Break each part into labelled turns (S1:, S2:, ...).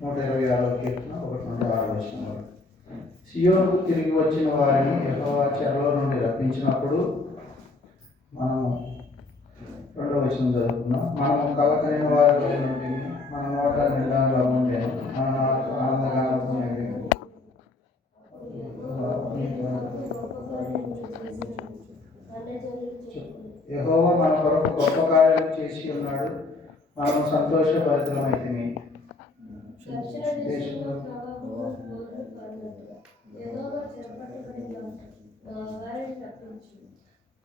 S1: నూట ఇరవై ఆరో కీర్తన ఒకటి నుండి ఆరు వచ్చిన వారు సియోకు తిరిగి వచ్చిన వారిని యహోవా చెరలో నుండి రప్పించినప్పుడు మనం రెండవ వచ్చిన చదువుకున్నాం మనం కలకలిన వారి నుండి మన నోట నిండా ఉండే మన నాకు ఆనందగానము నిండెను. యహోవా మన కొరకు గొప్ప కార్యాలు చేసి ఉన్నాడు. మనం దేశంలో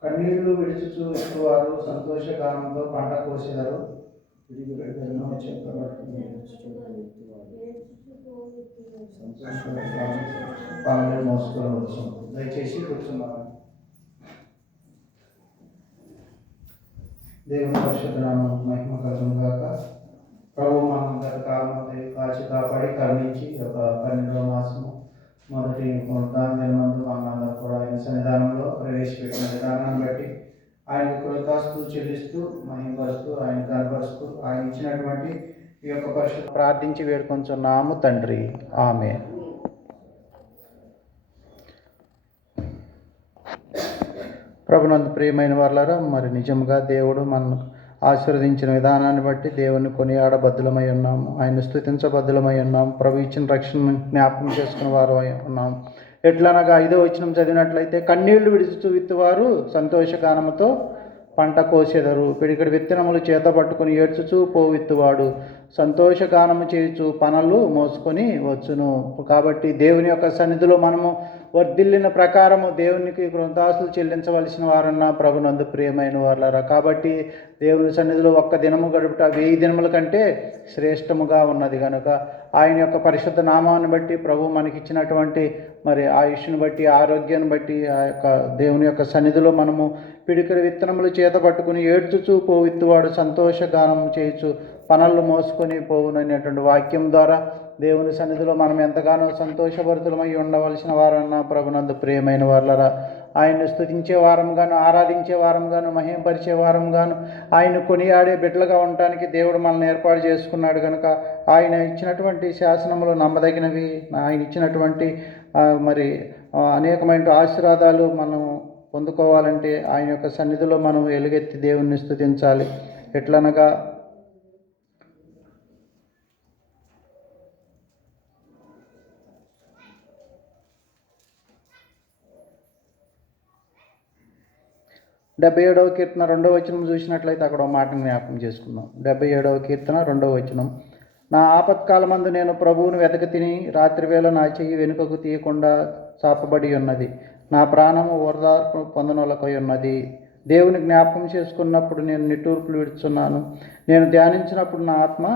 S1: కన్నీళ్ళు విడుచుచు ఎక్కువారు సంతోషగానంతో పంట కోసేదారు. దయచేసి కూర్చున్నాను దేవుని పరిశుద్ధ నామం మహిమ కలుగును గాక. ప్రభు మనం గత కాలం కాచి కాపాడి కరుణించి ఒక పన్నెండవ మాసము. మొదటి దాని మందు మనందరూ కూడా ఆయన సన్నిధానంలో ప్రవేశపెట్టిన విధానాన్ని బట్టి ఆయన కృతాస్తులు చెల్లిస్తూ మహిమపరుస్తూ ఆయన కనపరుస్తూ ఆయన ఇచ్చినటువంటి ఈ యొక్క పరిశుద్ధ ప్రార్థించి వేడుకొంచున్నాము తండ్రి. ఆమె ప్రభునందు ప్రియమైన వాళ్ళరా మరి నిజంగా దేవుడు మనకు ఆశీర్వదించిన విధానాన్ని బట్టి దేవుని కొనియాడబద్దులమై ఉన్నాము ఆయన స్థుతించబద్దులమై ఉన్నాము ప్రభు ఇచ్చిన రక్షణ జ్ఞాపకం చేసుకున్న వారు అయి ఉన్నాము ఎట్లనగా ఐదో వచనం చదివినట్లయితే కన్నీళ్ళు విడుచుతూ విత్తువారు సంతోషగానముతో పంట కోసెదరు. పిడికడి విత్తనములు చేత పట్టుకుని ఏడ్చుచూ పోవిత్తువాడు. సంతోషగానము చేయుచు పనులు మోసుకొని వచ్చును. కాబట్టి దేవుని యొక్క సన్నిధిలో మనము వర్ధిల్లిన ప్రకారము దేవునికి కృతాసులు చెల్లించవలసిన వారన్న ప్రభునందు ప్రియమైన వారులరా. కాబట్టి దేవుని సన్నిధిలో ఒక్క దినము గడుపుట వెయ్యి దినముల కంటే శ్రేష్టముగా ఉన్నది కనుక ఆయన యొక్క పరిశుద్ధ నామాన్ని బట్టి ప్రభు మనకిచ్చినటువంటి మరి ఆయుష్ను బట్టి ఆరోగ్యాన్ని బట్టి ఆ యొక్క దేవుని యొక్క సన్నిధిలో మనము పిడికిడి విత్తనములు చేత పట్టుకుని ఏడ్చుచూ పోవిత్తువాడు సంతోషగానం చేయొచ్చు పనులు మోసుకొని పోవుననేటువంటి వాక్యం ద్వారా దేవుని సన్నిధిలో మనం ఎంతగానో సంతోషభరితులమై ఉండవలసిన వారన్న ప్రభునందు ప్రియమైన వాళ్ళరా ఆయన్ని స్థుతించే వారంగాను ఆరాధించే వారంగాను మహింపరిచే వారంగాను ఆయన కొనియాడే బిడ్డలుగా ఉండటానికి దేవుడు మనల్ని ఏర్పాటు చేసుకున్నాడు కనుక ఆయన ఇచ్చినటువంటి శాసనములు నమ్మదగినవి. ఆయన ఇచ్చినటువంటి మరి అనేకమైన ఆశీర్వాదాలు మనం పొందుకోవాలంటే ఆయన యొక్క సన్నిధిలో మనం ఎలుగెత్తి దేవుణ్ణి స్తుతించాలి. ఎట్లనగా డెబ్బై ఏడవ కీర్తన రెండవ వచనం చూసినట్లయితే అక్కడ మాటను జ్ఞాపకం చేసుకుందాం. డెబ్బై ఏడవ కీర్తన రెండవ వచనం. నా ఆపత్కాలమందు నేను ప్రభువును వెతక తిని రాత్రివేళ నా చెయ్యి వెనుకకు తీయకుండా చాపబడి ఉన్నది. నా ప్రాణము ఓదార్పు పొందనొలకై ఉన్నది. దేవుని జ్ఞాపకం చేసుకున్నప్పుడు నేను నిట్టూర్పులు విడుచున్నాను. నేను ధ్యానించినప్పుడు నా ఆత్మ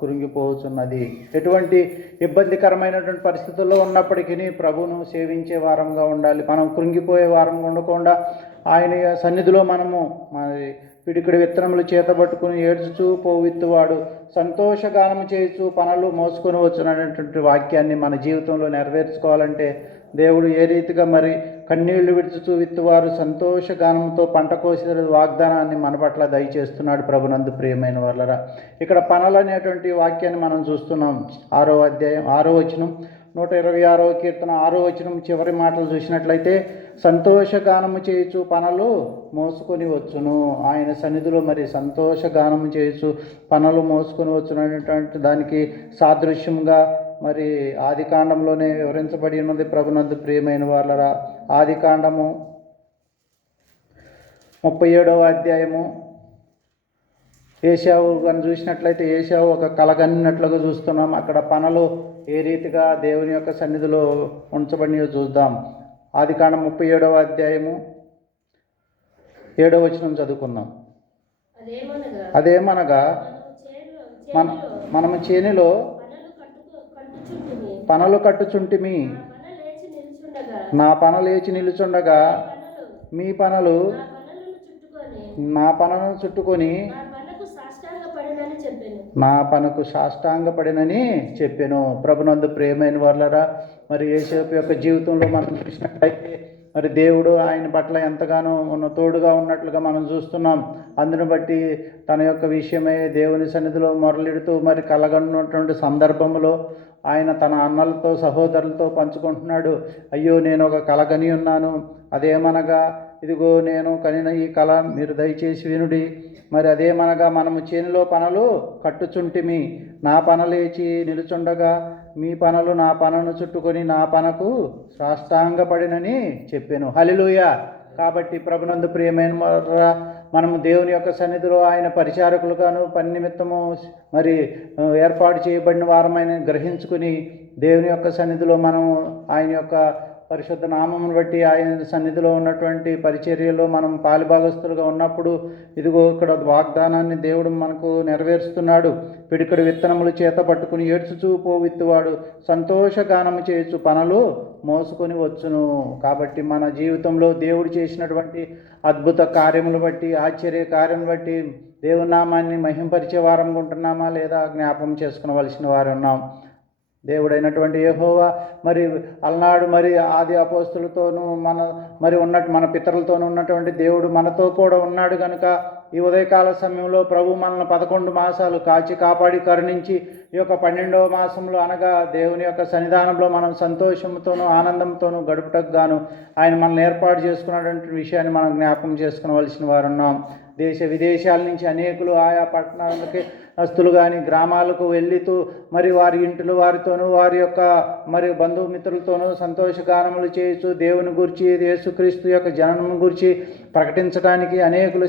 S1: కురింగిపోతున్నది. ఎటువంటి ఇబ్బందికరమైనటువంటి పరిస్థితుల్లో ఉన్నప్పటికీ ప్రభువును సేవించే వారంగా ఉండాలి. మనం కృంగిపోయే వారంగా ఉండకుండా ఆయన సన్నిధిలో మనము మరి పిడికిడి విత్తనములు చేతబట్టుకుని ఏడ్చుచూ పోవిత్తువాడు సంతోషగానము చేయుచు పనులు మోసుకొని వచ్చినటువంటి వాక్యాన్ని మన జీవితంలో నెరవేర్చుకోవాలంటే దేవుడు ఏ రీతిగా మరి కన్నీళ్ళు విడుచుచూ విత్తువారు సంతోషగానంతో పంట కోసిన వాగ్దానాన్ని మన పట్ల దయచేస్తున్నాడు ప్రభునందు ప్రియమైన వాళ్ళరా ఇక్కడ పనులు అనేటువంటి వాక్యాన్ని మనం చూస్తున్నాం. ఆరో అధ్యాయం ఆరో వచనం నూట ఇరవై ఆరో కీర్తన ఆరో వచనం చివరి మాటలు చూసినట్లయితే సంతోషగానము చేయొచ్చు పనులు మోసుకొని వచ్చును. ఆయన సన్నిధిలో మరి సంతోషగానము చేయొచ్చు పనులు మోసుకొని వచ్చును అనేటువంటి దానికి సాదృశ్యంగా మరి ఆది కాండంలోనే వివరించబడి ఉన్నది. ప్రభునందు ప్రియమైన వాళ్ళరా ఆది కాండము ముప్పై ఏడవ అధ్యాయము. ఏషావు కానీ చూసినట్లయితే ఏషావు ఒక కలగన్నట్లుగా చూస్తున్నాం. అక్కడ పనులు ఏ రీతిగా దేవుని యొక్క సన్నిధిలో ఉంచబడినో చూద్దాం. ఆది కాండం ముప్పై ఏడవ అధ్యాయము ఏడవ వచనం చదువుకుందాం.
S2: అదేమనగా
S1: మన మనము చేనిలో
S2: పనులు కట్టుచుంటిమి. నా పన లేచి నిల్చుండగా
S1: మీ పనులు
S2: నా పనులను చుట్టుకొని.
S1: నా పనుకు సాష్టాంగపడినని చెప్పాను. ప్రభునందు ప్రియమైన వాళ్ళరా మరి యేసేపు యొక్క జీవితంలో మనం చూసినట్లయితే మరి దేవుడు ఆయన పట్ల ఎంతగానో ఉన్న తోడుగా ఉన్నట్లుగా మనం చూస్తున్నాం. అందును బట్టి తన యొక్క విషయమై దేవుని సన్నిధిలో మొరలిడుతూ మరి కలగనున్నటువంటి సందర్భంలో ఆయన తన అన్నలతో సహోదరులతో పంచుకుంటున్నాడు. అయ్యో నేను ఒక కల కని ఉన్నాను. అదేమనగా ఇదిగో నేను కనిన ఈ కళ మీరు దయచేసి వినుడి. మరి అదేమనగా మనము చేనులో పనులు కట్టుచుంటిమి. నా పనలేచి నిలుచుండగా మీ పనులు నా పనను చుట్టుకొని నా పనకు సాష్టాంగపడినని చెప్పాను. హలిలుయ కాబట్టి ప్రభునందు ప్రియమైన మనము దేవుని యొక్క సన్నిధిలో ఆయన పరిచారకులుగాను పని నిమిత్తము మరి ఏర్పాటు చేయబడిన వారమైన గ్రహించుకుని దేవుని యొక్క సన్నిధిలో మనము ఆయన యొక్క పరిశుద్ధ నామమును బట్టి ఆయన సన్నిధిలో ఉన్నటువంటి పరిచర్యలో మనం పాలిభాగస్తులుగా ఉన్నప్పుడు ఇదిగో ఇక్కడ వాగ్దానాన్ని దేవుడు మనకు నెరవేరుస్తున్నాడు. పిడికడు విత్తనములు చేత పట్టుకుని ఏడ్చుచూ పో విత్తువాడు సంతోషగానము చేయొచ్చు పనులు మోసుకొని వచ్చును. కాబట్టి మన జీవితంలో దేవుడు చేసినటువంటి అద్భుత కార్యములు బట్టి ఆశ్చర్య కార్యములు బట్టి దేవునామాన్ని మహింపరిచే వారం ఉంటున్నామా లేదా జ్ఞాపకం చేసుకునవలసిన వారు ఉన్నాం. దేవుడైనటువంటి యహోవా మరి అలనాడు మరి ఆది అపోస్తులతోనూ మన మరి ఉన్నట్టు మన పితరులతోనూ ఉన్నటువంటి దేవుడు మనతో కూడా ఉన్నాడు కనుక ఈ ఉదయకాల సమయంలో ప్రభు మనల్ని పదకొండు మాసాలు కాచి కాపాడి కరుణించి ఈ యొక్క పన్నెండవ మాసంలో అనగా దేవుని యొక్క సన్నిధానంలో మనం సంతోషంతోనూ ఆనందంతోనూ గడుపుటకు గాను ఆయన మనల్ని ఏర్పాటు చేసుకున్నటువంటి విషయాన్ని మనం జ్ఞాపకం చేసుకునవలసిన వారు ఉన్నాం దేశ విదేశాల నుంచి అనేకులు ఆయా పట్టణాలకి అస్తులు కానీ గ్రామాలకు వెళ్ళితూ మరి వారి ఇంటిలో వారితోనూ వారి యొక్క మరి బంధుమిత్రులతోనూ సంతోషగానములు చేయొచ్చు దేవుని గురించి యేసుక్రీస్తు యొక్క జననం గురించి ప్రకటించడానికి అనేకులు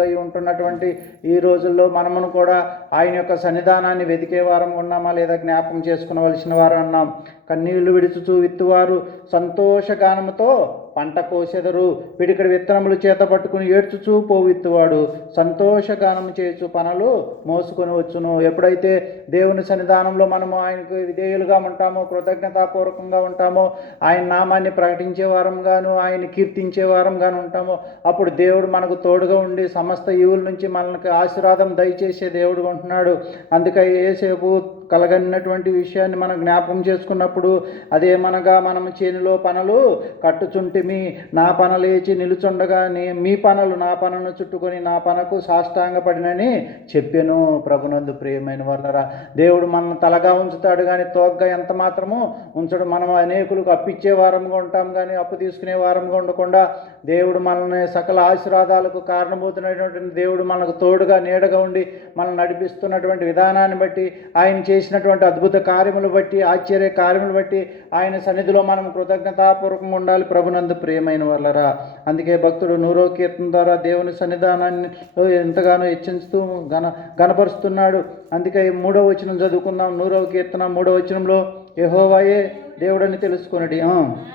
S1: అయి ఉంటున్నటువంటి ఈ రోజుల్లో మనమును కూడా ఆయన యొక్క సన్నిధానాన్ని వెతికే వారం ఉన్నామా లేదా జ్ఞాపకం చేసుకునవలసిన వారు అన్నాం. కన్నీళ్ళు విడుచుచూ విత్తువారు సంతోషగానముతో పంట కోసెదరు. పిడికడి విత్తనములు చేత పట్టుకుని ఏడ్చుచూ పోవిత్తువాడు. సంతోషగానం చేయొచ్చు పనులు మోసుకు మోసుకొని వచ్చును ఎప్పుడైతే దేవుని సన్నిధానంలో మనము ఆయనకు విధేయులుగా ఉంటామో కృతజ్ఞతాపూర్వకంగా ఉంటామో ఆయన నామాన్ని ప్రకటించే వారంగాను ఆయన కీర్తించే వారంగాను ఉంటామో అప్పుడు దేవుడు మనకు తోడుగా ఉండి సమస్త ఈవుల నుంచి మనకు ఆశీర్వాదం దయచేసే దేవుడు ఉంటున్నాడు. అందుకే ఏసేపు కలగనటువంటి విషయాన్ని మనం జ్ఞాపకం చేసుకున్నప్పుడు అదేమనగా మనం చేనులో పనులు కట్టుచుంటిమి. నా పనలేచి నిలుచుండగా నీ మీ పనులు నా పనను చుట్టుకొని నా పనకు సాష్టాంగపడినని చెప్పాను ప్రభునందు ప్రియమైన వాళ్ళరా దేవుడు మనం తలగా ఉంచుతాడు కానీ తోగ్గా ఎంత మాత్రము ఉంచడు. మనం అనేకులకు అప్పిచ్చే వారంగా ఉంటాం కానీ అప్పు తీసుకునే వారంగా ఉండకుండా దేవుడు మనల్ని సకల ఆశీర్వాదాలకు కారణభూతున్నటువంటి దేవుడు మనకు తోడుగా నీడగా ఉండి మనల్ని నడిపిస్తున్నటువంటి విధానాన్ని బట్టి ఆయన చేసినటువంటి అద్భుత కార్యములు బట్టి ఆశ్చర్య కార్యములు బట్టి ఆయన సన్నిధిలో మనం కృతజ్ఞతాపూర్వకంగా ఉండాలి ప్రభునందు ప్రియమైన వాళ్ళరా అందుకే భక్తుడు నూరో కీర్తన ద్వారా దేవుని సన్నిధానాన్ని ఎంతగానో హెచ్చించుతూ గణ గణపరుస్తున్నాడు అందుకే మూడో వచనం చదువుకుందాం. నూరవ కీర్తన మూడో వచనంలో యహోవాయే దేవుడని తెలుసుకొనడి.
S2: ఆయనే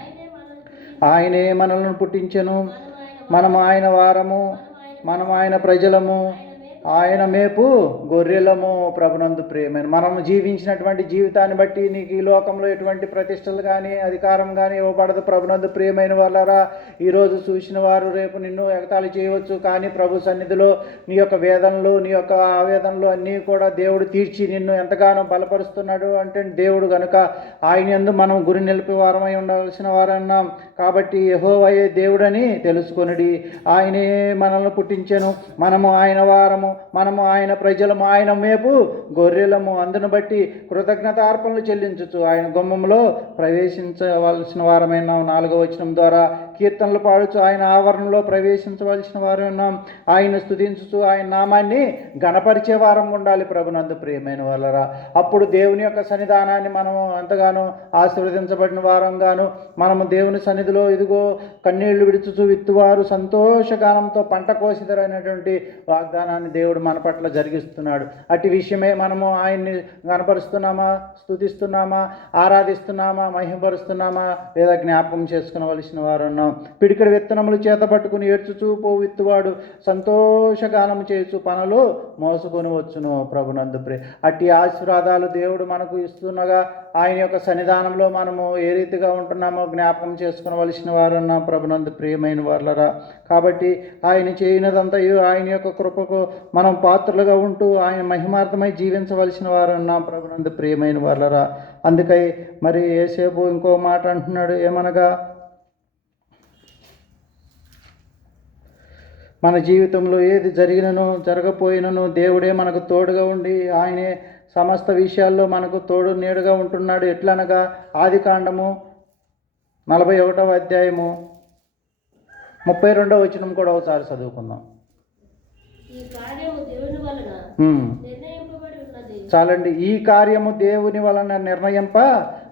S1: మనలను
S2: మనల్ని
S1: మనల్ని పుట్టించెను.
S2: ఆయన
S1: మనం ఆయన వారము. మనం ఆయన ప్రజలము. ఆయన మేపు గొర్రెలము ప్రభునందు ప్రియమైన. మనము జీవించినటువంటి జీవితాన్ని బట్టి నీకు ఈ లోకంలో ఎటువంటి ప్రతిష్టలు కానీ అధికారం కానీ ఇవ్వబడదు ప్రభునందు ప్రియమైన వాళ్ళరా. ఈరోజు చూసిన వారు రేపు నిన్ను ఎగతాళి చేయవచ్చు. కానీ ప్రభు సన్నిధిలో నీ యొక్క వేదనలు నీ యొక్క ఆవేదనలు అన్నీ కూడా దేవుడు తీర్చి నిన్ను ఎంతగానో బలపరుస్తున్నాడు అంటే దేవుడు కనుక ఆయన ఎందు మనం గురి నిలిపి వారమై ఉండవలసిన వారన్నాం. కాబట్టి యహోవయే దేవుడని తెలుసుకొనిడి. ఆయనే మనల్ని పుట్టించాను. మనము ఆయన వారము. మనము ఆయన ప్రజలము ఆయన మేపు గొర్రెలము అందును బట్టి కృతజ్ఞత అర్పణలు చెల్లించచ్చు ఆయన గుమ్మంలో ప్రవేశించవలసిన వారమైన నాలుగో వచనం ద్వారా కీర్తనలు పాడుచు ఆయన ఆవరణలో ప్రవేశించవలసిన వారు ఉన్నాం. ఆయన స్తుతించుచు ఆయన నామాన్ని గణపరిచే వారం ఉండాలి ప్రభునందు ప్రియమైన వాళ్ళరా. అప్పుడు దేవుని యొక్క సన్నిధానాన్ని మనము ఎంతగానో ఆశీర్వదించబడిన వారంగాను మనము దేవుని సన్నిధిలో ఇదిగో కన్నీళ్ళు విడుచుచు విత్తువారు సంతోషగానంతో పంట కోసిదరైనటువంటి వాగ్దానాన్ని దేవుడు మన పట్ల జరిగిస్తున్నాడు. అటు విషయమే మనము ఆయన్ని గణపరుస్తున్నామా స్తుతిస్తున్నామా ఆరాధిస్తున్నామా మహిమపరుస్తున్నామా లేదా జ్ఞాపకం చేసుకునవలసిన వారు ఉన్నాం. పిడికడి విత్తనములు చేత పట్టుకుని ఏడ్చుచూ పో విత్తువాడు సంతోషగానము చేయొచ్చు పనులు మోసుకొని వచ్చును ప్రభునందు ప్రే అట్టి ఆశీర్వాదాలు దేవుడు మనకు ఇస్తుండగా ఆయన యొక్క సన్నిధానంలో మనము ఏ రీతిగా ఉంటున్నామో జ్ఞాపకం చేసుకునవలసిన వారు ఉన్నాం ప్రభునందు ప్రియమైన వారులరా. కాబట్టి ఆయన చేయనదంతయు ఆయన యొక్క కృపకు మనం పాత్రలుగా ఉంటూ ఆయన మహిమార్థమై జీవించవలసిన వారు ఉన్నాం ప్రభునందు ప్రియమైన వాళ్ళరా అందుకై మరి ఏసేపు ఇంకో మాట అంటున్నాడు ఏమనగా? మన జీవితంలో ఏది జరిగినను జరగపోయినను దేవుడే మనకు తోడుగా ఉండి ఆయనే సమస్త విషయాల్లో మనకు తోడు నీడుగా ఉంటున్నాడు. ఎట్లనగా ఆది కాండము నలభై ఒకటవ అధ్యాయము ముప్పై రెండవ వచనం కూడా ఒకసారి చదువుకుందాం. చాలండి. ఈ కార్యము దేవుని వలన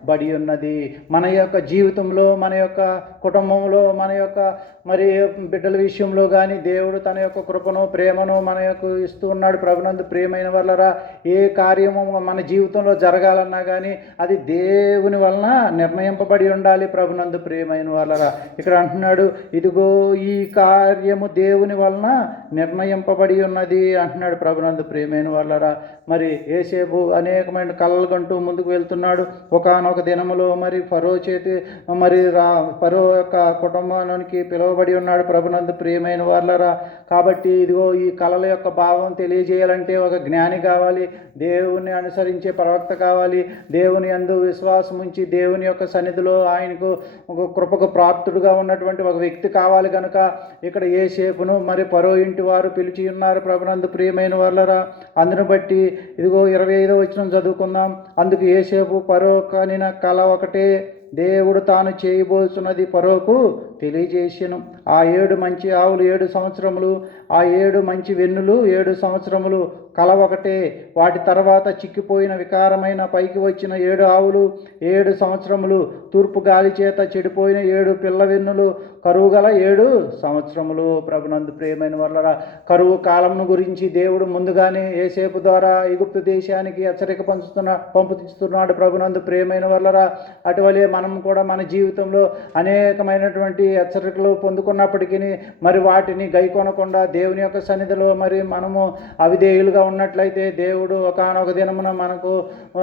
S1: బడి ఉన్నది. మన యొక్క జీవితంలో మన యొక్క కుటుంబంలో మన యొక్క మరి బిడ్డల విషయంలో కానీ దేవుడు తన యొక్క కృపను ప్రేమను మన యొక్క ఇస్తూ ఉన్నాడు. ప్రభునందు ప్రేమైన వల్లరా ఏ కార్యము మన జీవితంలో జరగాలన్నా కానీ అది దేవుని వలన నిర్ణయింపబడి ఉండాలి. ప్రభునందు ప్రేమైన వల్లరా ఇక్కడ అంటున్నాడు ఇదిగో ఈ కార్యము దేవుని వలన నిర్ణయింపబడి ఉన్నది అంటున్నాడు ప్రభునందు ప్రేమైన వల్లరా మరి ఏసేపు అనేకమైన కళలు కంటూ ముందుకు వెళ్తున్నాడు. ఒకనొక ఒక దినములో మరి ఫరో చేతి మరి రా ఫరో యొక్క కుటుంబానికి పిలువబడి ఉన్నాడు ప్రభునందు ప్రియమైన వాళ్ళరా కాబట్టి ఇదిగో ఈ కళల యొక్క భావం తెలియజేయాలంటే ఒక జ్ఞాని కావాలి దేవుని అనుసరించే ప్రవక్త కావాలి దేవుని అందు విశ్వాసం ఉంచి దేవుని యొక్క సన్నిధిలో ఆయనకు ఒక కృపకు ప్రాప్తుడుగా ఉన్నటువంటి ఒక వ్యక్తి కావాలి కనుక ఇక్కడ ఏ షేపును మరి పరో ఇంటి వారు పిలిచి ఉన్నారు ప్రభునందు ప్రియమైన వాళ్ళరా అందును బట్టి ఇదిగో ఇరవై ఐదో వచ్చిన చదువుకుందాం. అందుకు ఏ షేపు పరో కనిన కళ ఒకటే దేవుడు తాను చేయబోతున్నది పరోకు తెలియజేసాను. ఆ ఏడు మంచి ఆవులు ఏడు సంవత్సరములు ఆ ఏడు మంచి వెన్నులు ఏడు సంవత్సరములు కల ఒకటే. వాటి తర్వాత చిక్కిపోయిన వికారమైన పైకి వచ్చిన ఏడు ఆవులు ఏడు సంవత్సరములు తూర్పు గాలి చేత చెడిపోయిన ఏడు పిల్ల వెన్నులు కరువు గల ఏడు సంవత్సరములు ప్రభునందు ప్రియమైన వల్లరా కరువు కాలంను గురించి దేవుడు ముందుగానే ఏసేపు ద్వారా ఎగుప్తు దేశానికి హెచ్చరిక పంచుతున్నా పంపుతున్నాడు ప్రభునందు ప్రియమైన వల్లరా అటువలే మనం కూడా మన జీవితంలో అనేకమైనటువంటి హెచ్చరికలు పొందుకున్నప్పటికీ మరి వాటిని గైకొనకుండా దేవుని యొక్క సన్నిధిలో మరి మనము అవిధేయులుగా ఉన్నట్లయితే దేవుడు ఒకనొక దినమున మనకు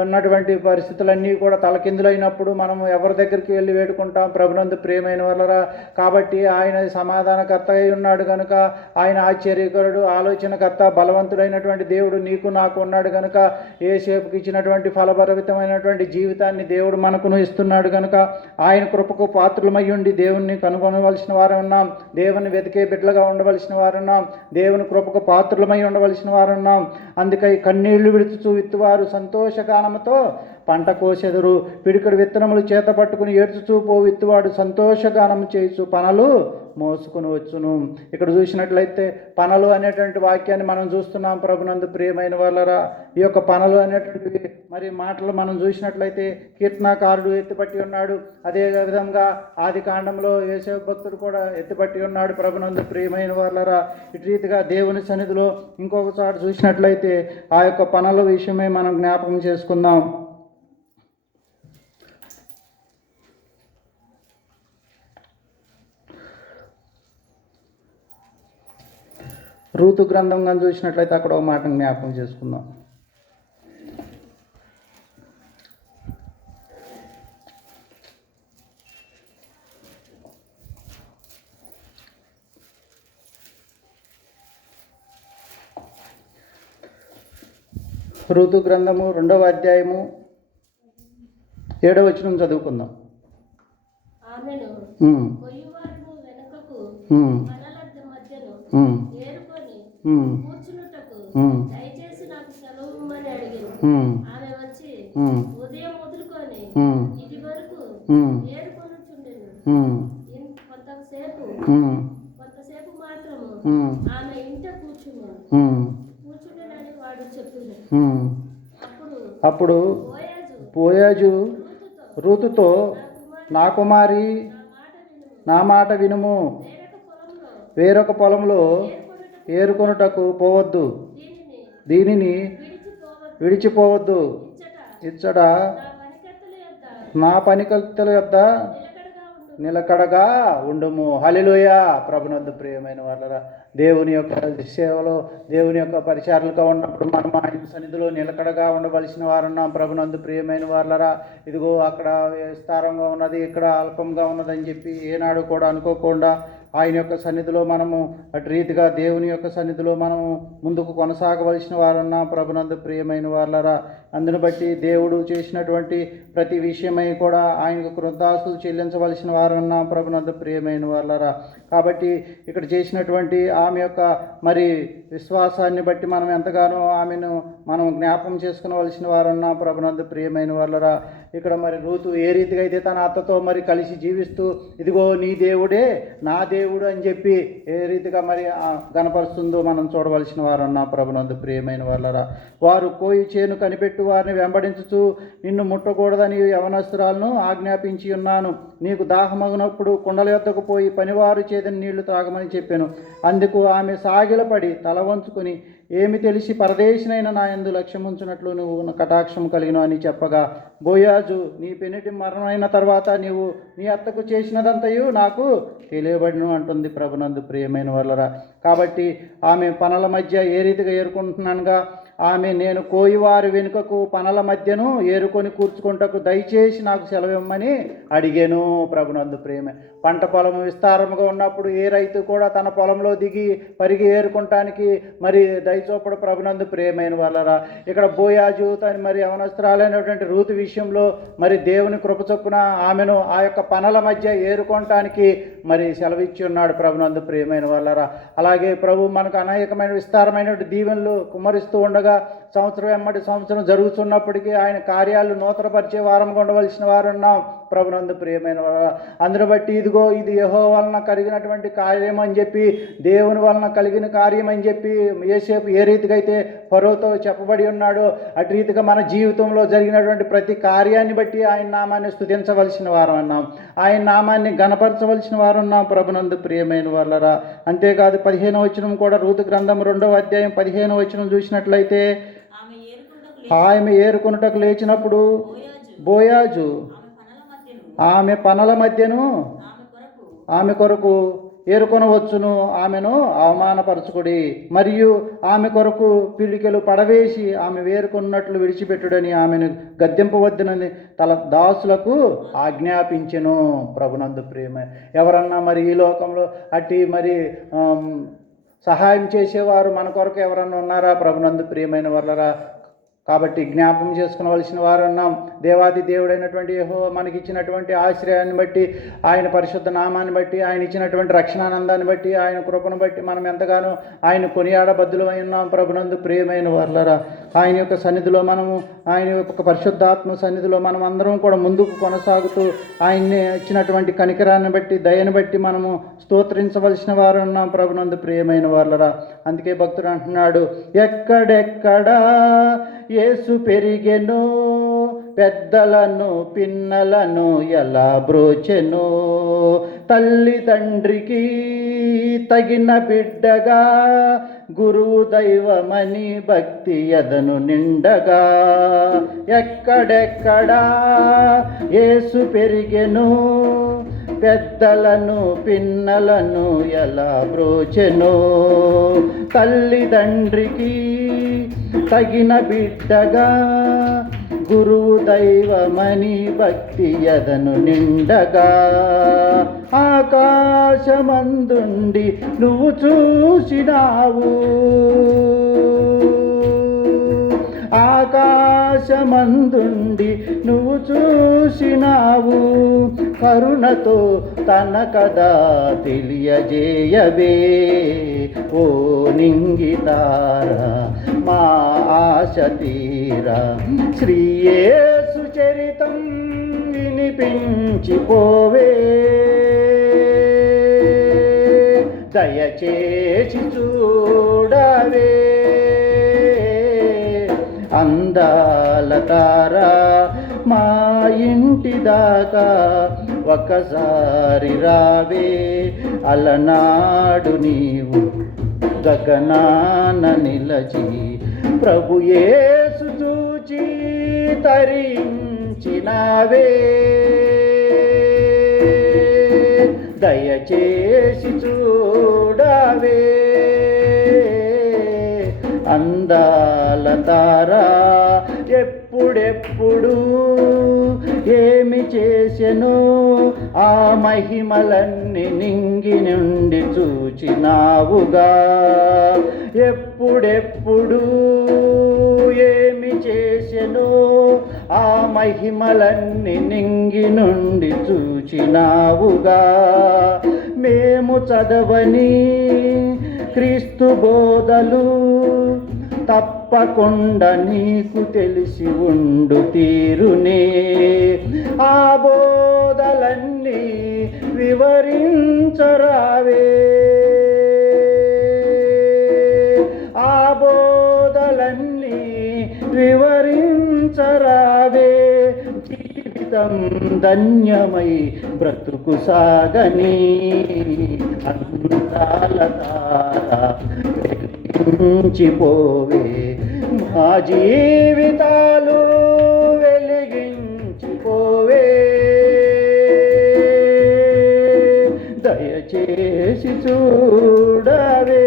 S1: ఉన్నటువంటి పరిస్థితులన్నీ కూడా తలకిందులైనప్పుడు మనము ఎవరి దగ్గరికి వెళ్ళి వేడుకుంటాం ప్రభునందు ప్రియమైన వల్లరా కాబట్టి ఆయన సమాధానకర్త అయి ఉన్నాడు కనుక ఆయన ఆశ్చర్యకరుడు ఆలోచనకర్త బలవంతుడైనటువంటి దేవుడు నీకు నాకు ఉన్నాడు కనుక ఏ ఇచ్చినటువంటి ఫలభరితమైనటువంటి జీవితాన్ని దేవుడు మనకును ఇస్తున్నాడు కనుక ఆయన కృపకు పాత్రలమై ఉండి దేవుణ్ణి కనుగొనవలసిన వారు ఉన్నాం దేవుని వెతికే బిడ్డలుగా ఉండవలసిన వారు ఉన్నాం దేవుని కృపకు పాత్రలమై ఉండవలసిన వారు ఉన్నాం అందుకై కన్నీళ్ళు విడుచుచు విత్తువారు సంతోషగానముతో పంట కోసెదురు. పిడికడు విత్తనములు చేత పట్టుకుని ఏడ్చుచూపో విత్తువాడు సంతోషగానం చేసు పనులు మోసుకుని వచ్చును. ఇక్కడ చూసినట్లయితే పనులు అనేటువంటి వాక్యాన్ని మనం చూస్తున్నాం ప్రభునందు ప్రియమైన వాళ్ళరా. ఈ యొక్క పనులు అనేటువంటి మరి మాటలు మనం చూసినట్లయితే కీర్తనాకారుడు ఎత్తిపట్టి ఉన్నాడు. అదే విధంగా ఆది కాండంలో యేసవ భక్తుడు కూడా ఎత్తిపట్టి ఉన్నాడు ప్రభునందు ప్రియమైన వాళ్ళరా. ఇటు రీతిగా దేవుని సన్నిధిలో ఇంకొక చోట చూసినట్లయితే ఆ యొక్క పనుల విషయమే మనం జ్ఞాపకం చేసుకుందాం. ఋతు గ్రంథం కానీ చూసినట్లయితే అక్కడ ఒక మాట జ్ఞాపకం చేసుకుందాం. ఋతు గ్రంథము రెండవ అధ్యాయము ఏడవ వచనం చదువుకుందాం.
S2: ఆమెను కూర్చున్నటకు దయచేసి నాకు
S1: ఉమ్,
S2: ఆమె వచ్చి ఉదయం మొదలుకొని
S1: ఉమ్,
S2: ఇది వరకు కొంతసేపు కొంతసేపు మాత్రము ఆమె ఇంట కూర్చున్నాను కూర్చుండేనని వాడు. అప్పుడు
S1: పోయాజు ఋతుతో
S2: నా
S1: కుమారి
S2: నా మాట వినుము. వేరొక పొలంలో ఏరుకొనుటకు
S1: పోవద్దు.
S2: దీనిని విడిచిపోవద్దు. ఇచ్చట నా పనికత్తెల యొద్ద నిలకడగా ఉండము.
S1: నిలకడగా ఉండుము హలిలోయ ప్రభునందు ప్రియమైన వాళ్ళరా దేవుని యొక్క సేవలో దేవుని యొక్క పరిచారులుగా ఉన్నప్పుడు మనం ఆయన సన్నిధిలో నిలకడగా ఉండవలసిన వారున్నాం. ప్రభునందు ప్రియమైన వాళ్ళరా ఇదిగో అక్కడ విస్తారంగా ఉన్నది ఇక్కడ అల్పంగా ఉన్నదని చెప్పి ఏనాడు కూడా అనుకోకుండా ఆయన యొక్క సన్నిధిలో మనము అటు రీతిగా దేవుని యొక్క సన్నిధిలో మనము ముందుకు కొనసాగవలసిన వారున్నా ప్రభునందు ప్రియమైన వాళ్ళరా అందును బట్టి దేవుడు చేసినటువంటి ప్రతి విషయమై కూడా ఆయనకు కృతాస్తులు చెల్లించవలసిన వారున్నా ప్రభునంద ప్రియమైన వాళ్ళరా కాబట్టి ఇక్కడ చేసినటువంటి ఆమె యొక్క మరి విశ్వాసాన్ని బట్టి మనం ఎంతగానో ఆమెను మనం జ్ఞాపకం చేసుకునవలసిన వారున్నా ప్రభునంద ప్రియమైన వాళ్ళరా ఇక్కడ మరి రూతు ఏ రీతిగా అయితే తన అత్తతో మరి కలిసి జీవిస్తూ ఇదిగో నీ దేవుడే నా దేవుడు అని చెప్పి ఏ రీతిగా మరి గణపరుస్తుందో గనపరుస్తుందో మనం చూడవలసిన వారున్నా ప్రభునందు ప్రియమైన వాళ్ళరా వారు కోయి చేను కనిపెట్టు వారిని వెంబడించుచు నిన్ను ముట్టకూడదని యవనస్తురాలను ఆజ్ఞాపించి ఉన్నాను. నీకు దాహమగినప్పుడు కుండల యొద్దకు పోయి పనివారు చేతిని నీళ్ళు త్రాగమని చెప్పాను. అందుకు ఆమె సాగిలపడి తల వంచుకుని ఏమి తెలిసి పరదేశినైన నా ఎందు లక్ష్యముంచినట్లు నువ్వు కటాక్షం కలిగిన అని చెప్పగా బోయాజు నీ పెనిటి మరణమైన తర్వాత నీవు నీ అత్తకు చేసినదంతయు నాకు తెలియబడిను అంటుంది ప్రభునందు ప్రియమైన వాళ్ళరా కాబట్టి ఆమె పనుల మధ్య ఏ రీతిగా ఏరుకుంటున్నానుగా? ఆమె నేను కోయివారి వెనుకకు పనల మధ్యను ఏరుకొని కూర్చుకుంటకు దయచేసి నాకు సెలవిమ్మని అడిగాను. ప్రభునందు ప్రేమ. పంట పొలం విస్తారముగా ఉన్నప్పుడు ఏ రైతు కూడా తన పొలంలో దిగి పరిగి ఏరుకుంటానికి మరి దయచూపడు ప్రభునందు ప్రేమైన వాళ్ళరా. ఇక్కడ బోయాజు తను మరి అవనస్త్రాలైనటువంటి రూతు విషయంలో మరి దేవుని కృపచొప్పున ఆమెను ఆ యొక్క పనల మధ్య ఏరుకోవటానికి మరి సెలవిచ్చి ఉన్నాడు ప్రభునందు ప్రియమైన వాళ్ళరా. అలాగే ప్రభు మనకు అనేకమైన విస్తారమైనటువంటి దీవెనలు కుమరిస్తూ ఉండగా సంవత్సరం వెంబడి సంవత్సరం జరుగుతున్నప్పటికీ ఆయన కార్యాలు నూతనపరిచే వారం ఉండవలసిన వారు ఉన్నాం. ప్రభునందు ప్రియమైన వారు అందును బట్టి ఇదిగో ఇది యహో వలన కలిగినటువంటి కార్యం అని చెప్పి దేవుని వలన కలిగిన కార్యం అని చెప్పి ఏసేపు ఏ రీతిగా అయితే ఫరోతో చెప్పబడి ఉన్నాడో అటు రీతిగా మన జీవితంలో జరిగినటువంటి ప్రతి కార్యాన్ని బట్టి ఆయన నామాన్ని స్థుతించవలసిన వారు అన్నాం ఆయన నామాన్ని గణపరచవలసిన వారు ఉన్నాం. ప్రభునందు ప్రియమైన వాళ్ళరా అంతేకాదు పదిహేను వచనం కూడా రూతు గ్రంథం రెండవ అధ్యాయం పదిహేను వచనం చూసినట్లయితే
S3: ఆమె
S1: ఏరుకొనుటకు లేచినప్పుడు
S3: బోయాజు ఆమె పనుల మధ్యను
S1: ఆమె
S3: కొరకు
S1: ఏరుకొనవచ్చును ఆమెను అవమానపరచుకుడి. మరియు ఆమె కొరకు పిడికెలు పడవేసి ఆమె వేరుకున్నట్లు విడిచిపెట్టుడని ఆమెను గద్దెంపవద్దునని తల దాసులకు ఆజ్ఞాపించెను. ప్రభునందు ప్రేమ. ఎవరన్నా మరి ఈ లోకంలో అట్టి మరి సహాయం చేసేవారు మన కొరకు ఎవరన్నా ఉన్నారా? ప్రభునందు ప్రియమైన వాళ్ళరా కాబట్టి జ్ఞాపకం చేసుకోవలసిన వారు ఉన్నాం దేవాది దేవుడైనటువంటి యహో మనకి ఇచ్చినటువంటి ఆశ్రయాన్ని బట్టి ఆయన పరిశుద్ధ నామాన్ని బట్టి ఆయన ఇచ్చినటువంటి రక్షణానందాన్ని బట్టి ఆయన కృపను బట్టి మనం ఎంతగానో ఆయన కొనియాడబద్దులమై ఉన్నాం ప్రభునందు ప్రియమైన వర్లరా. ఆయన యొక్క సన్నిధిలో మనము ఆయన యొక్క పరిశుద్ధాత్మ సన్నిధిలో మనం అందరం కూడా ముందుకు కొనసాగుతూ ఆయన్ని ఇచ్చినటువంటి కనికరాన్ని బట్టి దయని బట్టి మనము స్తోత్రించవలసిన వారు ఉన్నాం ప్రభునందు ప్రియమైన వర్లరా. అందుకే భక్తుడు అంటున్నాడు ఎక్కడెక్కడా యేసు పెరిగెను పెద్దలను పిన్నలను ఎలా బ్రోచెను? తల్లి తండ్రికి తగిన బిడ్డగా గురువు దైవమని భక్తి ఎదను నిండగా. ఎక్కడెక్కడా యేసు పెరిగెను పెద్దలను పిన్నలను ఎలా బ్రోచెను? తల్లిదండ్రికి తగిన బిడ్డగా గురువు దైవమని భక్తి ఎదను నిండగా. ఆకాశమందుండి నువ్వు చూసినావు. ఆకాశమందుండి నువ్వు చూసినావు. కరుణతో తన కదా తెలియజేయవే. ఓ నింగితారా మా ఆశ తీరా. శ్రీయేసు చరితం వినిపించిపోవే. దయచేసి చూడవే. అందాల తారా మా ఇంటి దాకా ఒకసారి రావే అలనాడు నీవు గగనాన నిలచి ప్రభు యేసు చూచి తరించినావే. దయచేసి చూడవే. అందాల తారా ఎప్పుడెప్పుడు ఏ చేసెను. ఆ మహిమలన్నీ నింగి నుండి చూచినావుగా. ఎప్పుడెప్పుడు ఏమి చేసెను? ఆ మహిమలన్నీ నింగి నుండి చూచినావుగా. మేము చదవని క్రీస్తు బోధలు తప్పకుండా నీకు తెలిసి ఉండు తీరునే. ఆ బోధలన్నీ వివరించరావే. ఆ బోధలన్నీ వివరించరావే. జీవితం ధన్యమై బ్రతుకు సాగని. అందాల వెలిగించిపోవే మా జీవితాలు వెలిగించిపోవే. దయచేసి చూడవే.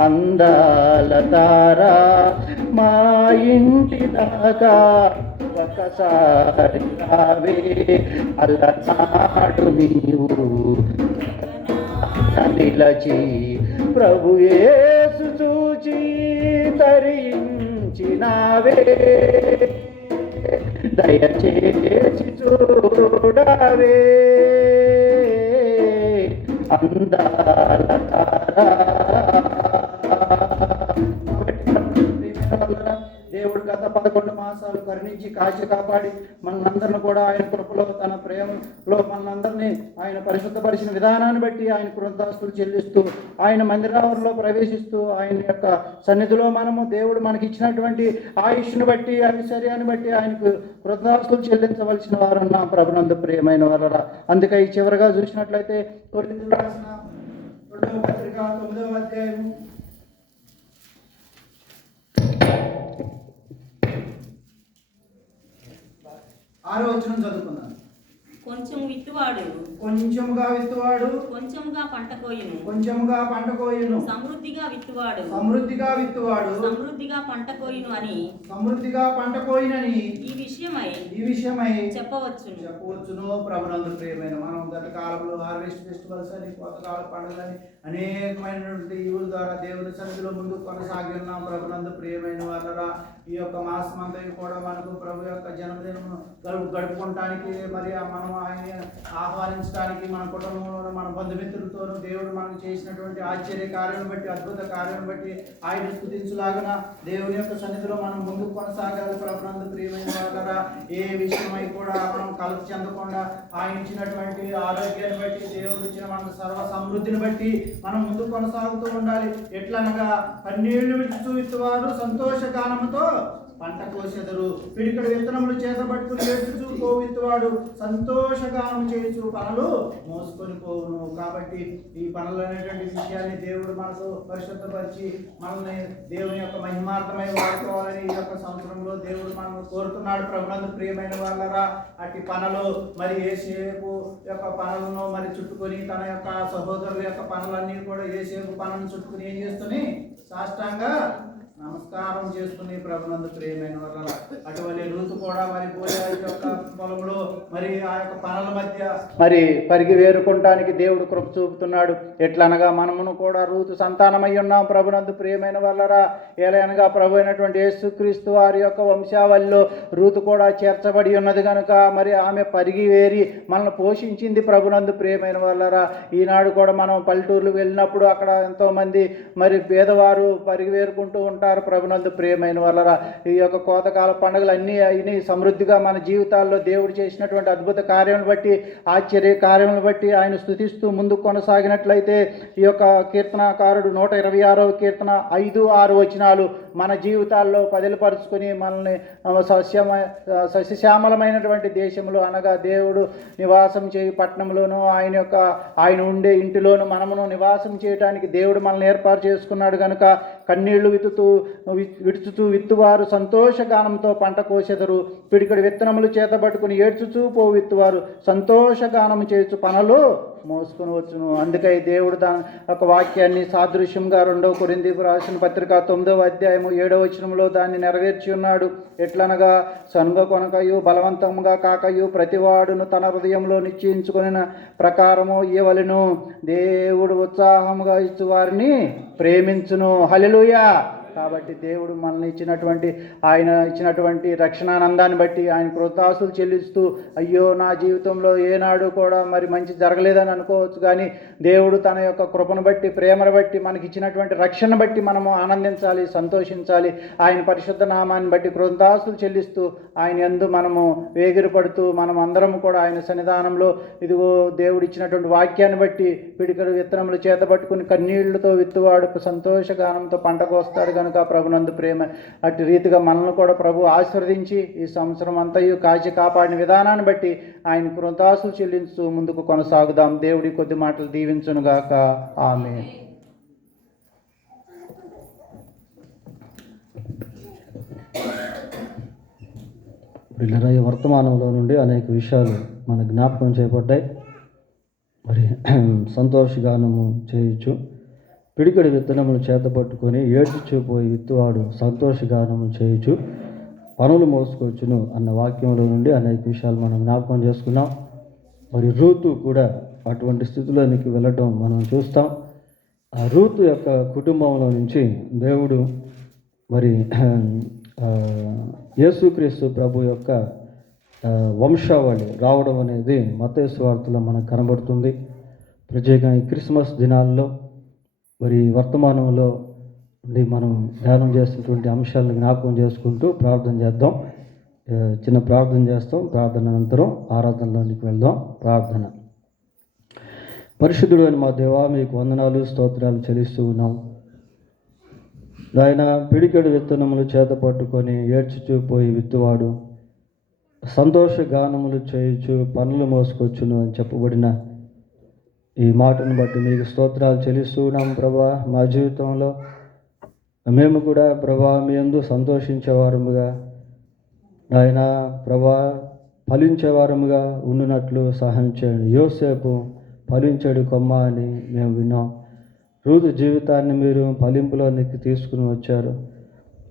S1: అందాల తారా మా ఇంటి దాకా ఒకసారి రావే. అల్లనాడు నీవు నిలచి ప్రభు యేసు చూచి తరించినావే. దయచేసి చూడవే. అందాల తారా. దేవుడు గత పదకొండు మాసాలు కరుణించి కాచి కాపాడి మనందరిని కూడా ఆయన కృపలో తన ప్రేమలో మనందరినీ ఆయన పరిశుద్ధపరిచిన విధానాన్ని బట్టి ఆయన కృతాస్తులు చెల్లిస్తూ ఆయన మందిరావరంలో ప్రవేశిస్తూ ఆయన యొక్క సన్నిధిలో మనము దేవుడు మనకి ఇచ్చినటువంటి ఆయుష్ను బట్టి ఐశ్వర్యాన్ని బట్టి ఆయనకు కృతాస్తులు చెల్లించవలసిన వారన్నా ప్రభునందు ప్రియమైన వారరా. అందుకే ఈ చివరిగా చూసినట్లయితే కొరింథీయులకు రాసిన రెండవ పత్రిక తొమ్మిదవ అధ్యాయము ఆరో వచనం చదువుకుందాం.
S3: కొంచెం విత్తువాడు.
S1: కొంచెముగా విత్తువాడు.
S3: కొంచెంగా పంట కోయును
S1: కొంచెముగా పంట కోయును
S3: సమృద్ధిగా విత్తువాడు.
S1: సమృద్ధిగా విత్తువాడు.
S3: సమృద్ధిగా పంట కోయును అని
S1: సమృద్ధిగా పంట కోయినని
S3: ఈ విషయమై
S1: ఈ విషయమై
S3: చెప్పవచ్చును.
S1: చెప్పవచ్చును. ప్రభునందు ప్రియమైన మనం గత కాలంలో హార్వెస్ట్ ఫెస్టివల్స్ అని కొత్తకాల పండుగలని అనేకమైనటువంటి ఈవుల ద్వారా దేవుని సన్నిధిలో ముందు కొనసాగి ఉన్నాం. ప్రభునందు ప్రియమైన వాళ్ళరా ఈ యొక్క మాసం అంతా కూడా మనకు ప్రభు యొక్క జన్మదినం గడుపు గడుపుకోవటానికి మరి మనం ఆయన ఆహ్వానించడానికి మన కుటుంబంలో మన బంధుమిత్రులతోనూ దేవుడు మనకు చేసినటువంటి ఆశ్చర్య కార్యం బట్టి అద్భుత కార్యం బట్టి ఆయన స్థుతించులాగన దేవుని యొక్క సన్నిధిలో మనం ముందుకు కొనసాగాలి. ప్రభునందు ప్రియమైన వాళ్ళరా ఏ విషయమై కూడా మనం కలత చెందకుండా ఆయన ఇచ్చినటువంటి ఆరోగ్యాన్ని బట్టి దేవుడు ఇచ్చిన మనకు సర్వ సమృద్ధిని బట్టి మనం ముందు కొనసాగుతూ ఉండాలి. ఎట్లనగా పన్నీళ్ళు విడుచు సంతోష సంతోషగానముతో పంట కోసెదరు. పిడికడు విత్తనములు చేతబట్టుకుని ఏడ్చుచు కోవిత్తువాడు సంతోషగానం చేయుచు పనులు మోసుకొని పోవును. కాబట్టి ఈ పనులు అనేటువంటి విషయాన్ని దేవుడు మనకు పరిశుద్ధపరిచి మనల్ని దేవుని యొక్క మహిమార్థమై వాడుకోవాలని ఈ యొక్క సంవత్సరంలో దేవుడు మనం కోరుతున్నాడు. ప్రభునందు ప్రియమైన వాళ్ళరా అట్టి పనులు మరి ఏసేపు యొక్క పనులను మరి చుట్టుకొని తన యొక్క సహోదరుల యొక్క పనులన్నీ కూడా ఏసేపు పనులను చుట్టుకుని ఏం చేస్తుంది సాష్టాంగా నమస్కారం చేసుకుని ప్రభునందు ప్రియమైన వల్ల అటువంటి రూతు కూడా మరి బోయ యొక్క పొలంలో మరి ఆ యొక్క పనుల మధ్య మరి పరిగి వేరుకుంటానికి దేవుడు కృప చూపుతున్నాడు. ఎట్లనగా మనమును కూడా రూతు సంతానమై ఉన్నాం ప్రభునందు ప్రియమైన వల్లరా ఏలైనగా ప్రభు అయినటువంటి యేసుక్రీస్తు వారి యొక్క వంశావళిలో రూతు కూడా చేర్చబడి ఉన్నది కనుక మరి ఆమె పరిగి వేరి మనల్ని పోషించింది ప్రభునందు ప్రియమైన వల్లరా ఈనాడు కూడా మనం పల్లెటూర్లు వెళ్ళినప్పుడు అక్కడ ఎంతోమంది మరి పేదవారు పరిగి వేరుకుంటూ ఉంటారు. ప్రభునందు ప్రియమైన వాళ్ళరా ఈ యొక్క కోతకాల పండుగలు అన్నీ అయినాయి సమృద్ధిగా మన జీవితాల్లో దేవుడు చేసినటువంటి అద్భుత కార్యములు బట్టి ఆశ్చర్య కార్యములు బట్టి ఆయన స్థుతిస్తూ ముందుకు కొనసాగినట్లయితే ఈ యొక్క కీర్తనకారుడు నూట ఇరవై ఆరవ కీర్తన ఐదు ఆరు వచనాలు మన జీవితాల్లో పదిలపరుచుకొని మనల్ని సస్యమ సస్యశ్యామలమైనటువంటి దేశంలో అనగా దేవుడు నివాసం చేయి పట్టణంలోనూ ఆయన యొక్క ఆయన ఉండే ఇంటిలోను మనమును నివాసం చేయడానికి దేవుడు మనల్ని ఏర్పాటు చేసుకున్నాడు కనుక కన్నీళ్ళు విత్తుతూ వి- విడుచుతూ విత్తువారు సంతోషగానంతో పంట కోసెదరు. పిడికడి విత్తనములు చేతబట్టుకుని ఏడ్చుచూ పో విత్తువారు. సంతోషగానం చేయొచ్చు పనులు మోసుకుని వచ్చును. అందుకై దేవుడు దాని ఒక వాక్యాన్ని సాదృశ్యంగా రెండవ కొరింది రాసిన పత్రిక తొమ్మిదవ అధ్యాయం అధ్యాయము ఏడవ వచనంలో దాన్ని నెరవేర్చి ఉన్నాడు. ఎట్లనగా సనుగ కొనకయు బలవంతముగా కాకయు ప్రతివాడును తన హృదయంలో నిశ్చయించుకుని ప్రకారము ఇవ్వలను దేవుడు ఉత్సాహముగా ఇచ్చు వారిని ప్రేమించును. హల్లెలూయా! కాబట్టి దేవుడు మనల్ని ఇచ్చినటువంటి ఆయన ఇచ్చినటువంటి రక్షణానందాన్ని బట్టి ఆయన కృతాసులు చెల్లిస్తూ అయ్యో నా జీవితంలో ఏనాడు కూడా మరి మంచి జరగలేదని అనుకోవచ్చు కానీ దేవుడు తన యొక్క కృపను బట్టి ప్రేమను బట్టి మనకి ఇచ్చినటువంటి రక్షణ బట్టి మనము ఆనందించాలి సంతోషించాలి. ఆయన పరిశుద్ధ నామాన్ని బట్టి కృతాసులు చెల్లిస్తూ ఆయన ఎందు మనము వేగిరపడుతూ మనం అందరం కూడా ఆయన సన్నిధానంలో ఇదిగో దేవుడు ఇచ్చినటువంటి వాక్యాన్ని బట్టి పిడికలు విత్తనములు చేతబట్టుకుని కన్నీళ్ళతో విత్తువాడు సంతోషగానంతో పంట కోస్తాడు కనుక ప్రభునందు ప్రేమ అటు రీతిగా మనల్ని కూడా ప్రభు ఆశీర్వదించి ఈ సంవత్సరం అంతయు కాచి కాపాడిన విధానాన్ని బట్టి ఆయన కృతాసులు చెల్లించు ముందుకు కొనసాగుదాం. దేవుడి కొద్ది మాటలు దీవించునుగాక. ఆమె
S4: పిల్లల వర్తమానంలో నుండి అనేక విషయాలు మన జ్ఞాపకం చేపడ్డాయి మరి సంతోషగానము చేయొచ్చు. పిడికడి విత్తనములు చేత పట్టుకొని ఏడ్చిపోయి విత్తువాడు సంతోషగానము చేయొచ్చు పనులు మోసుకోవచ్చును అన్న వాక్యంలో నుండి అనేక విషయాలు మనం జ్ఞాపకం చేసుకున్నాం. మరి రూతు కూడా అటువంటి స్థితిలోనికి వెళ్ళటం మనం చూస్తాం. ఆ రూతు యొక్క కుటుంబంలో నుంచి దేవుడు మరి యేసుక్రీస్తు ప్రభు యొక్క వంశావళి రావడం అనేది మత వార్తలో మనకు కనబడుతుంది. ప్రత్యేకంగా క్రిస్మస్ దినాల్లో మరి వర్తమానంలో నుండి మనం ధ్యానం చేస్తున్నటువంటి అంశాలను జ్ఞాపకం చేసుకుంటూ ప్రార్థన చేద్దాం. చిన్న ప్రార్థన చేస్తాం. ప్రార్థన అనంతరం ఆరాధనలోనికి వెళ్దాం. ప్రార్థన. పరిశుద్ధుడు అని మా దేవా మీకు వందనాలు స్తోత్రాలు చెల్లిస్తూ ఉన్నాం. ఆయన పిడికెడు విత్తనములు చేత పట్టుకొని ఏడ్చుచూ పోయి విత్తువాడు. సంతోష గానములు చేయుచు పనులు మోసుకొచ్చును అని చెప్పబడిన ఈ మాటను బట్టి మీకు స్తోత్రాలు చెల్లిస్తున్నాం ప్రభా. మా జీవితంలో మేము కూడా ప్రభా మీ అందు సంతోషించేవారముగా ఆయన ప్రభా ఫలించేవారముగా ఉండినట్లు సహాయం చేయండి. యోసేపు ఫలించాడు కొమ్మ అని మేము విన్నాం. రోజు జీవితాన్ని మీరు ఫలింపులోనికి తీసుకుని వచ్చారు.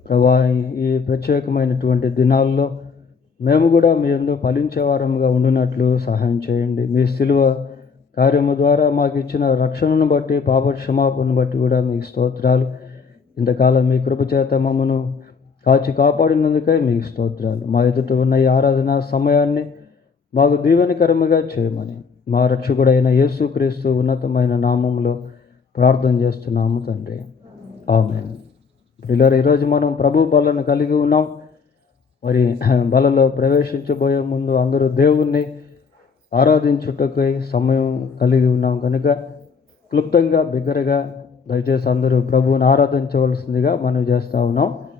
S4: ప్రభా ఈ ప్రత్యేకమైనటువంటి దినాల్లో మేము కూడా మీ ఎందు ఫలించేవారముగా ఉండినట్లు సహాయం చేయండి. మీ సిలువ కార్యము ద్వారా మాకు ఇచ్చిన రక్షణను బట్టి పాప క్షమాపణను బట్టి కూడా మీకు స్తోత్రాలు. ఇంతకాలం మీ కృపచేత మమ్మను కాచి కాపాడినందుకై మీకు స్తోత్రాలు. మా ఎదుట ఉన్న ఈ ఆరాధన సమయాన్ని మాకు దీవెనకరముగా చేయమని మా రక్షకుడైన యేసుక్రీస్తు ఉన్నతమైన నామంలో ప్రార్థన చేస్తున్నాము తండ్రి. ఆమె పిల్లలు ఈరోజు మనం ప్రభు బలను కలిగి ఉన్నాం. మరి బలలో ప్రవేశించబోయే ముందు అందరూ దేవుణ్ణి ఆరాధించుటకై సమయం కలిగి ఉన్నాం కనుక క్లుప్తంగా బిగ్గరగా దయచేసి అందరూ ప్రభువుని ఆరాధించవలసిందిగా మనం చేస్తూ ఉన్నాం.